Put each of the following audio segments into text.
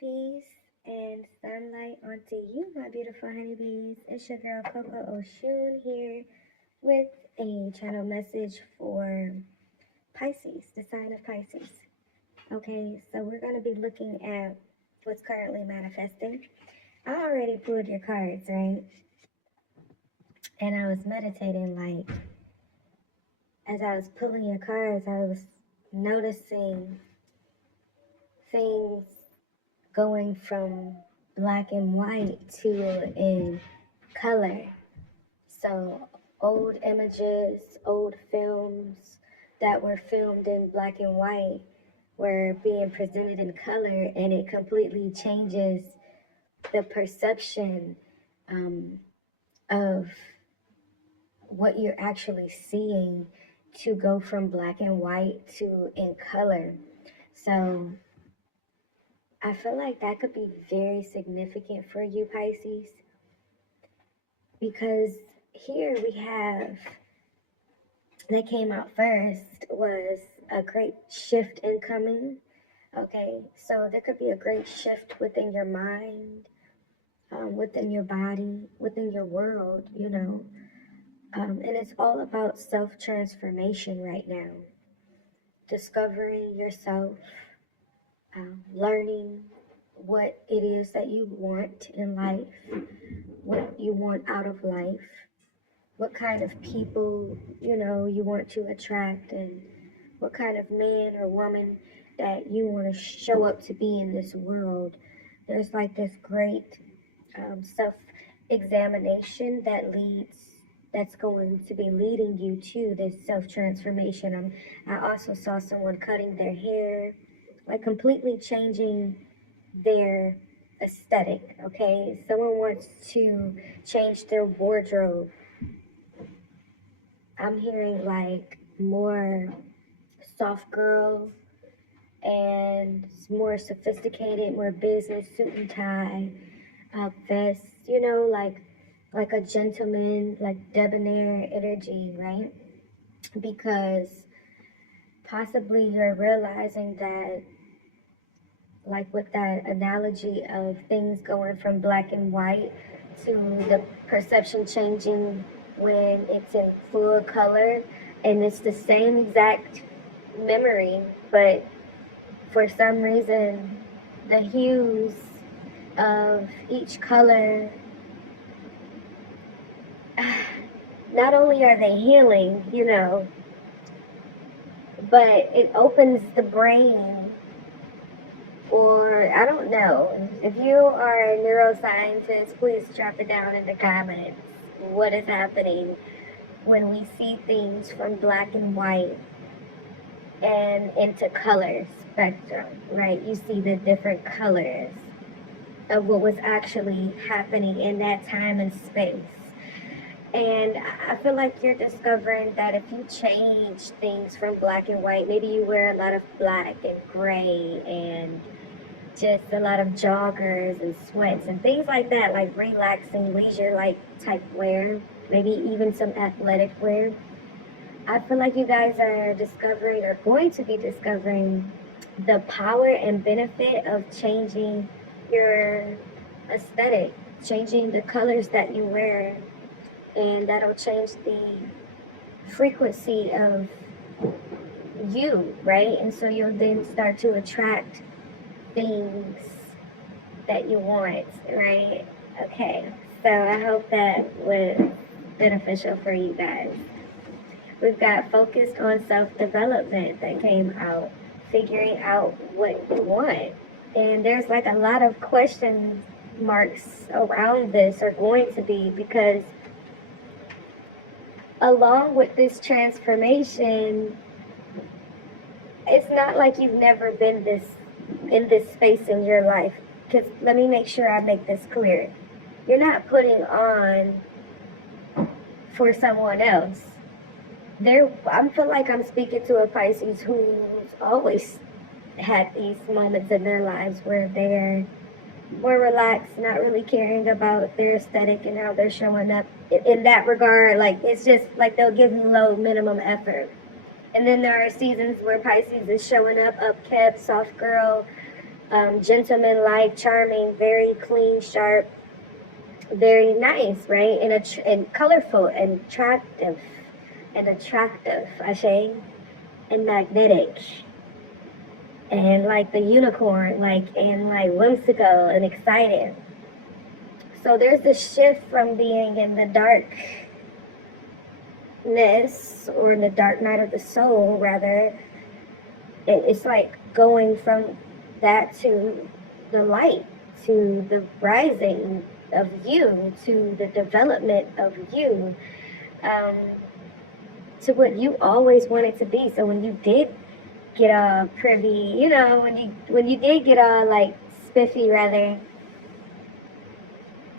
Peace and sunlight onto you, my beautiful honeybees. It's your girl Coco Oshun here with a channel message for Pisces, the sign of Pisces. Okay, so we're going to be looking at what's currently manifesting. I already pulled your cards, right? And I was meditating, like, as I was pulling your cards, I was noticing things going from black and white to in color. So old images, old films that were filmed in black and white were being presented in color, and it completely changes the perception of what you're actually seeing to go from black and white to in color. So I feel like that could be very significant for you, Pisces, because here we have, that came out first was a great shift incoming. Okay, so there could be a great shift within your mind, within your body, within your world, and it's all about self-transformation right now. Discovering yourself, learning what it is that you want in life, what you want out of life, what kind of people, you want to attract, and what kind of man or woman that you want to show up to be in this world. There's like this great self-examination that's going to be leading you to this self-transformation. I also saw someone cutting their hair, like completely changing their aesthetic. Okay, someone wants to change their wardrobe. I'm hearing like more soft girl and more sophisticated, more business suit and tie, vest, like a gentleman, like debonair energy, right? Because possibly you're realizing that, like with that analogy of things going from black and white to the perception changing when it's in full color, and it's the same exact memory, but for some reason the hues of each color, not only are they healing, but it opens the brain. Or I don't know. If you are a neuroscientist, please drop it down in the comments. What is happening when we see things from black and white and into color spectrum, right? You see the different colors of what was actually happening in that time and space. And I feel like you're discovering that if you change things from black and white, maybe you wear a lot of black and gray and just a lot of joggers and sweats and things like that, like relaxing, leisure-like type wear, maybe even some athletic wear. I feel like you guys are discovering, or going to be discovering, the power and benefit of changing your aesthetic, changing the colors that you wear, and that'll change the frequency of you, right? And so you'll then start to attract things that you want, right? Okay, so I hope that was beneficial for you guys. We've got focused on self-development that came out, figuring out what you want. And there's like a lot of question marks around this, or going to be, because along with this transformation, it's not like you've never been in this space in your life. Because let me make sure I make this clear. You're not putting on for someone else. I feel like I'm speaking to a Pisces who's always had these moments in their lives where they're more relaxed, not really caring about their aesthetic and how they're showing up in that regard. Like, it's just like they'll give you low minimum effort. And then there are seasons where Pisces is showing up upkept, soft girl, Gentleman-like, charming, very clean, sharp, very nice, right? And colorful and attractive, I say, and magnetic, and like the unicorn, like whimsical and excited. So there's this shift from being in the darkness, or in the dark night of the soul, rather. It's like going from that to the light, to the rising of you, to the development of you, um, to what you always wanted to be. So when you did get all privy, when you did get all like spiffy, rather,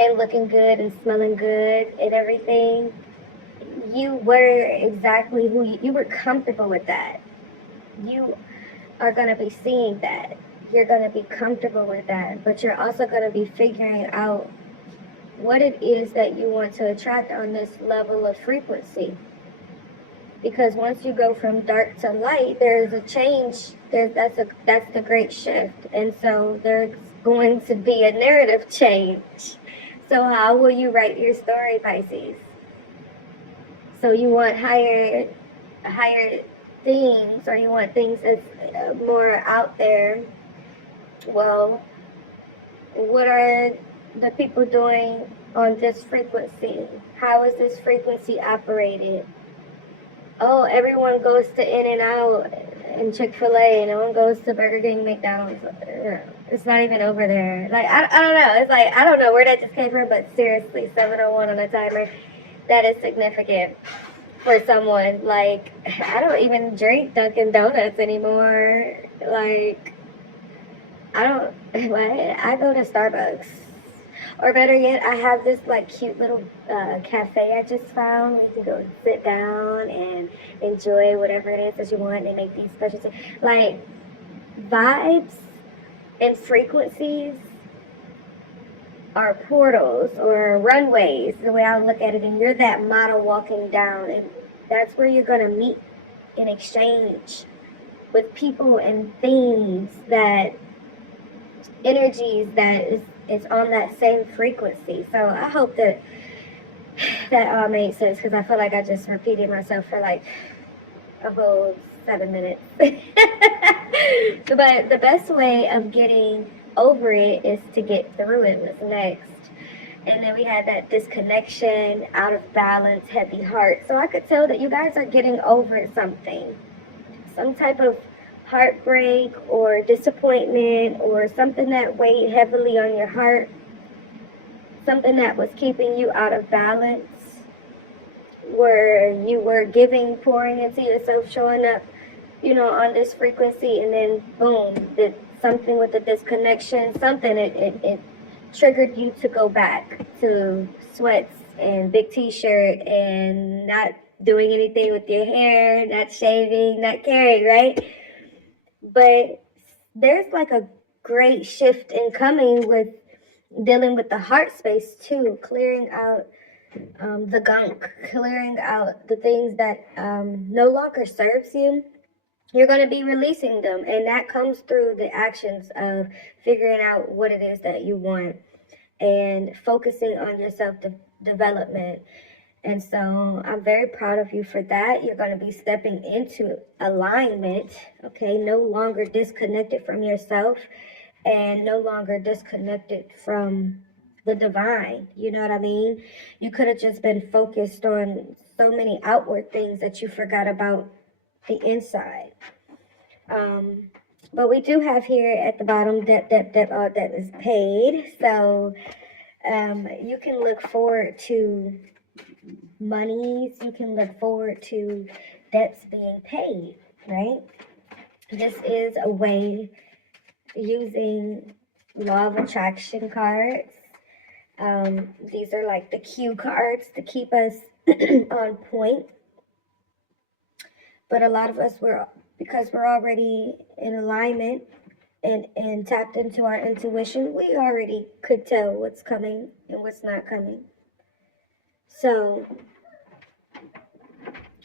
and looking good and smelling good and everything, you were exactly who you were comfortable with that. You are going to be seeing that. You're going to be comfortable with that, but you're also going to be figuring out what it is that you want to attract on this level of frequency. Because once you go from dark to light, there's a change. That's the great shift, and so there's going to be a narrative change. So how will you write your story, Pisces? So you want higher things, or you want things that's more out there. Well, what are the people doing on this frequency? How is this frequency operated? Oh, everyone goes to In-N-Out and Chick-fil-A, and no one goes to Burger King, McDonald's. It's not even over there. Like, I don't know. It's like, I don't know where that just came from, but seriously, 7:01 on a timer, that is significant for someone. Like, I don't even drink Dunkin' Donuts anymore. Like, I don't, what? I go to Starbucks. Or better yet, I have this like cute little cafe I just found where you can go sit down and enjoy whatever it is that you want. They make these special things. Like, vibes and frequencies are portals or runways, the way I look at it, and you're that model walking down, and that's where you're going to meet and exchange with people and things, that energies that is on that same frequency. So I hope that all made sense, because I feel like I just repeated myself for like a whole 7 minutes. But the best way of getting over it is to get through it. What's next? And then we had that disconnection, out of balance, heavy heart. So I could tell that you guys are getting over something, some type of heartbreak or disappointment, or something that weighed heavily on your heart, something that was keeping you out of balance, where you were giving, pouring into yourself, showing up, on this frequency, and then boom, something with the disconnection, something, it triggered you to go back to sweats and big t-shirt and not doing anything with your hair, not shaving, not caring, right? But there's like a great shift in coming with dealing with the heart space too, clearing out the gunk, clearing out the things that no longer serves you. You're going to be releasing them, and that comes through the actions of figuring out what it is that you want and focusing on your self-development. And so I'm very proud of you for that. You're going to be stepping into alignment, okay? No longer disconnected from yourself, and no longer disconnected from the divine. You know what I mean? You could have just been focused on so many outward things that you forgot about the inside. But we do have here at the bottom debt is paid. So you can look forward to monies. You can look forward to debts being paid, right? This is a way, using law of attraction cards. These are like the cue cards to keep us on point. But a lot of us, because we're already in alignment and tapped into our intuition, we already could tell what's coming and what's not coming. So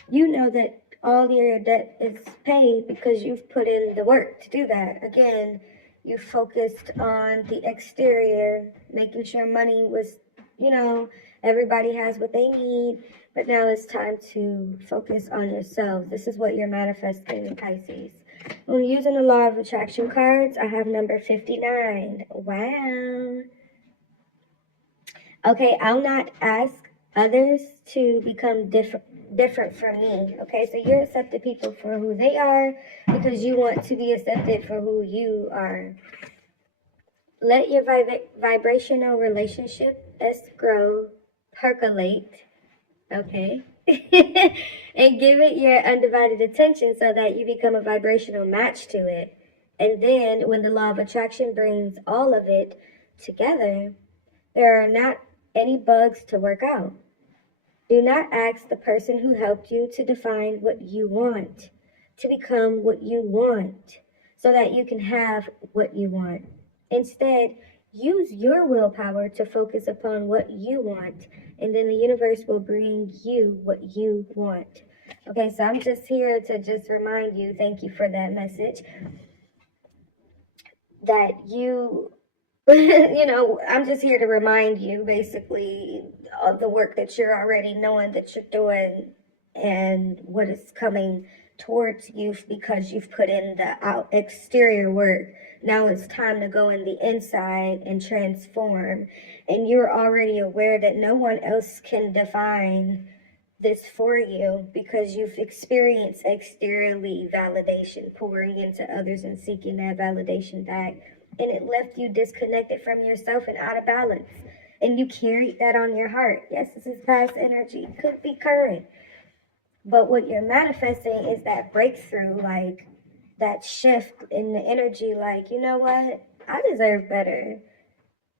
you know that all your debt is paid because you've put in the work to do that. Again, You focused on the exterior, making sure money was, everybody has what they need. But now it's time to focus on yourself. This is what you're manifesting in Pisces. When using the law of attraction cards, I have number 59. Wow. Okay, I'll not ask others to become different from me. Okay, so you're accepting people for who they are because you want to be accepted for who you are. Let your vibrational relationship grow, percolate, okay? And give it your undivided attention so that you become a vibrational match to it. And then when the law of attraction brings all of it together, there are not any bugs to work out. Do not ask the person who helped you to define what you want, to become what you want, so that you can have what you want. Instead, use your willpower to focus upon what you want, and then the universe will bring you what you want. Okay, so I'm just here to just remind you, thank you for that message, that I'm just here to remind you basically of the work that you're already knowing that you're doing and what is coming towards you because you've put in the exterior work. Now it's time to go in the inside and transform. And you're already aware that no one else can define this for you because you've experienced exteriorly validation, pouring into others and seeking that validation back. And it left you disconnected from yourself and out of balance. And you carried that on your heart. Yes, this is past energy. Could be current. But what you're manifesting is that breakthrough, like that shift in the energy, like, you know what? I deserve better.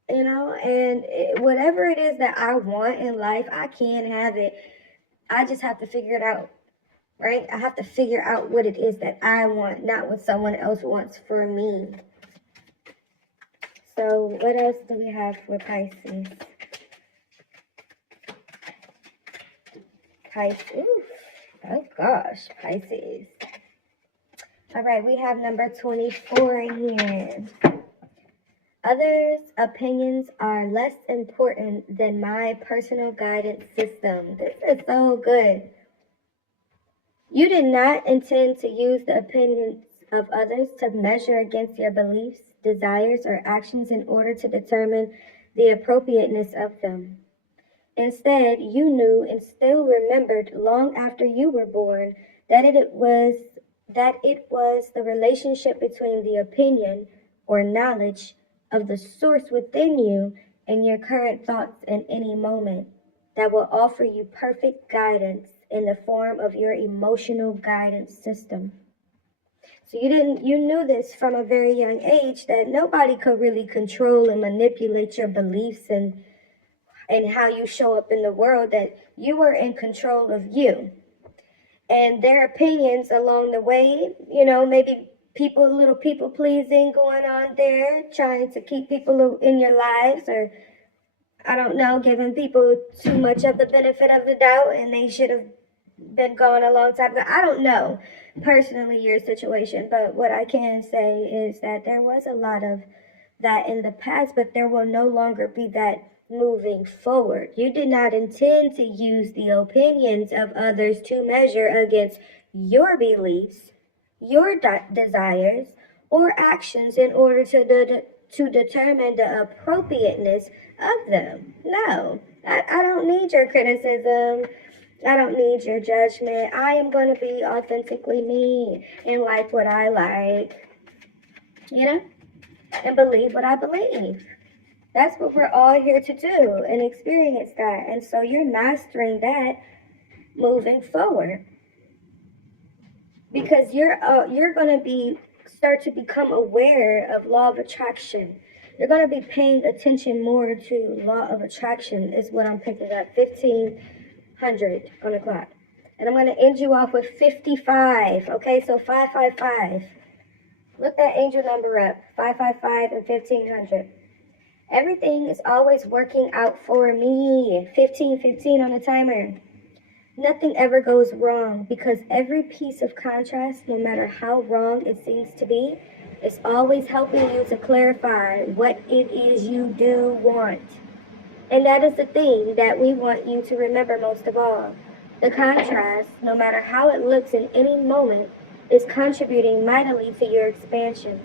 And whatever it is that I want in life, I can have it. I just have to figure it out, right? I have to figure out what it is that I want, not what someone else wants for me. So what else do we have for Pisces? Pisces. Oh gosh, Pisces. All right, we have number 24 here. Others' opinions are less important than my personal guidance system. This is so good. You did not intend to use the opinions of others to measure against your beliefs, desires, or actions in order to determine the appropriateness of them. Instead, you knew and still remembered long after you were born that it was the relationship between the opinion or knowledge of the source within you and your current thoughts in any moment that will offer you perfect guidance in the form of your emotional guidance system. So you knew this from a very young age that nobody could really control and manipulate your beliefs and how you show up in the world, that you were in control of you. And their opinions along the way, maybe little people pleasing going on there, trying to keep people in your lives, or I don't know, giving people too much of the benefit of the doubt and they should have been gone a long time ago. I don't know personally your situation, but what I can say is that there was a lot of that in the past, but there will no longer be that moving forward. You did not intend to use the opinions of others to measure against your beliefs, your desires, or actions in order to determine the appropriateness of them. No, I don't need your criticism. I don't need your judgment. I am going to be authentically me and like what I like, and believe what I believe. That's what we're all here to do and experience that. And so you're mastering that moving forward. Because you're going to start to become aware of law of attraction. You're going to be paying attention more to law of attraction is what I'm picking up. 1500 on the clock. And I'm going to end you off with 55. Okay, so 555. Look that angel number up. 555 and 1500. Everything is always working out for me. 1515 on the timer. Nothing ever goes wrong because every piece of contrast, no matter how wrong it seems to be, It's always helping you to clarify what it is you do want. And that is the thing that we want you to remember most of all. The contrast, no matter how it looks in any moment, is contributing mightily to your expansion.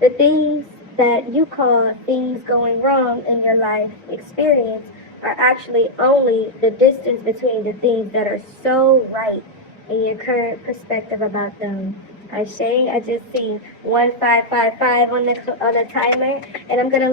The things that you call things going wrong in your life experience are actually only the distance between the things that are so right in your current perspective about them. I just seen 1555 on the timer, and I'm gonna